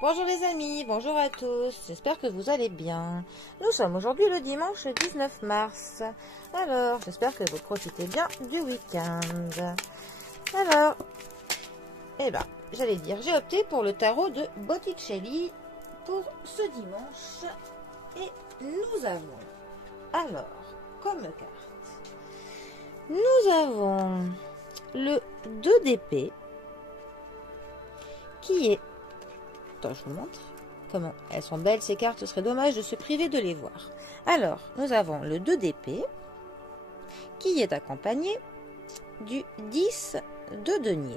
Bonjour les amis, bonjour à tous, j'espère que vous allez bien. Nous sommes aujourd'hui le dimanche 19 mars. Alors, j'espère que vous profitez bien du week-end. Alors, j'allais dire, j'ai opté pour le tarot de Botticelli pour ce dimanche. Et nous avons, alors, comme carte, nous avons le 2 d'épée qui est... Attends, je vous montre comment elles sont belles ces cartes, ce serait dommage de se priver de les voir. Alors, nous avons le 2 d'épée qui est accompagné du 10 de denier.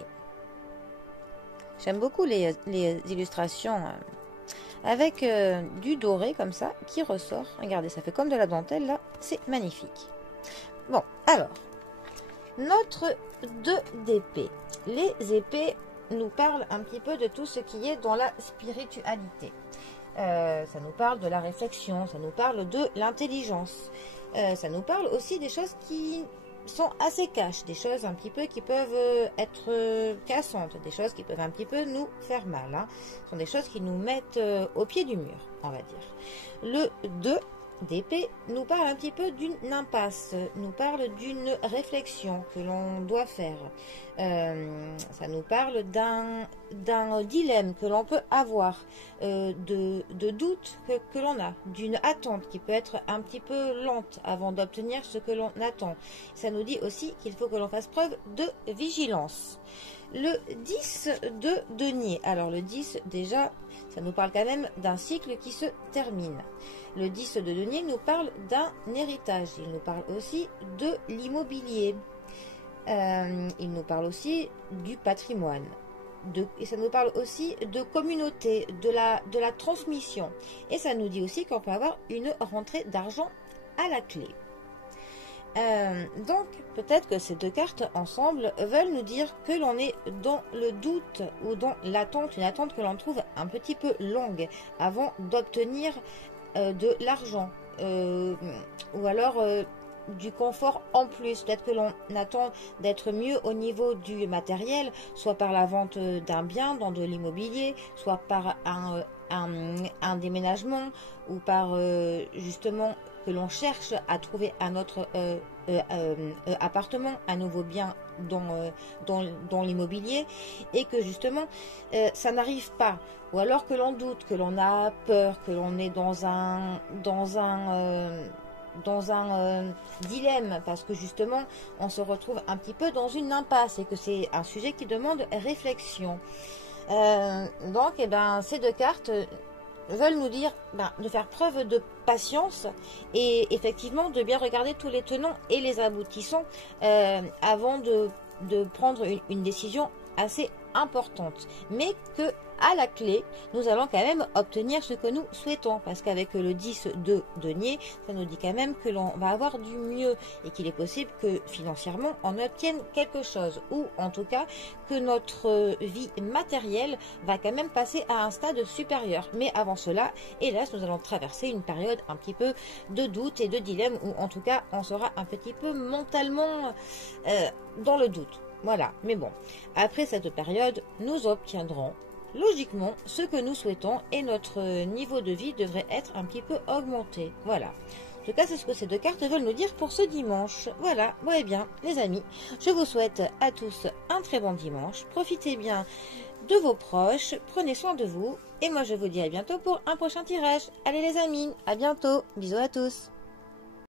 J'aime beaucoup les illustrations avec du doré comme ça qui ressort. Regardez, ça fait comme de la dentelle là, c'est magnifique. Bon, alors, notre 2 d'épée. Les épées nous parle un petit peu de tout ce qui est dans la spiritualité. Ça nous parle de la réflexion, ça nous parle de l'intelligence, ça nous parle aussi des choses qui sont assez cash, des choses un petit peu qui peuvent être cassantes, des choses qui peuvent un petit peu nous faire mal. Hein. Ce sont des choses qui nous mettent au pied du mur, on va dire. Le 2 d'épée nous parle un petit peu d'une impasse, nous parle d'une réflexion que l'on doit faire. Ça nous parle d'un dilemme que l'on peut avoir, de doutes que l'on a, d'une attente qui peut être un petit peu lente avant d'obtenir ce que l'on attend. Ça nous dit aussi qu'il faut que l'on fasse preuve de vigilance. Le 10 de denier. Alors le 10 déjà, ça nous parle quand même d'un cycle qui se termine. Le 10 de denier nous parle d'un héritage. Il nous parle aussi de l'immobilier. Il nous parle aussi du patrimoine. Et ça nous parle aussi de communauté, de la transmission. Et ça nous dit aussi qu'on peut avoir une rentrée d'argent à la clé. Donc peut-être que ces deux cartes ensemble veulent nous dire que l'on est dans le doute ou dans l'attente, une attente que l'on trouve un petit peu longue avant d'obtenir de l'argent ou alors du confort en plus. Peut-être que l'on attend d'être mieux au niveau du matériel, soit par la vente d'un bien dans de l'immobilier, soit par un déménagement ou par justement que l'on cherche à trouver un autre appartement, un nouveau bien dans l'immobilier et que justement ça n'arrive pas, ou alors que l'on doute, que l'on a peur, que l'on est dans un dilemme parce que justement on se retrouve un petit peu dans une impasse et que c'est un sujet qui demande réflexion. Donc ces deux cartes veulent nous dire de faire preuve de patience et effectivement de bien regarder tous les tenants et les aboutissants avant de prendre une décision assez importante, mais que à la clé nous allons quand même obtenir ce que nous souhaitons, parce qu'avec le 10 de denier ça nous dit quand même que l'on va avoir du mieux et qu'il est possible que financièrement on obtienne quelque chose, ou en tout cas que notre vie matérielle va quand même passer à un stade supérieur. Mais avant cela, hélas, nous allons traverser une période un petit peu de doute et de dilemme, où en tout cas on sera un petit peu mentalement dans le doute. Voilà, mais bon, après cette période, nous obtiendrons logiquement ce que nous souhaitons et notre niveau de vie devrait être un petit peu augmenté. Voilà. En tout cas, c'est ce que ces deux cartes veulent nous dire pour ce dimanche. Voilà, bon et bien, les amis, je vous souhaite à tous un très bon dimanche. Profitez bien de vos proches, prenez soin de vous. Et moi, je vous dis à bientôt pour un prochain tirage. Allez les amis, à bientôt. Bisous à tous.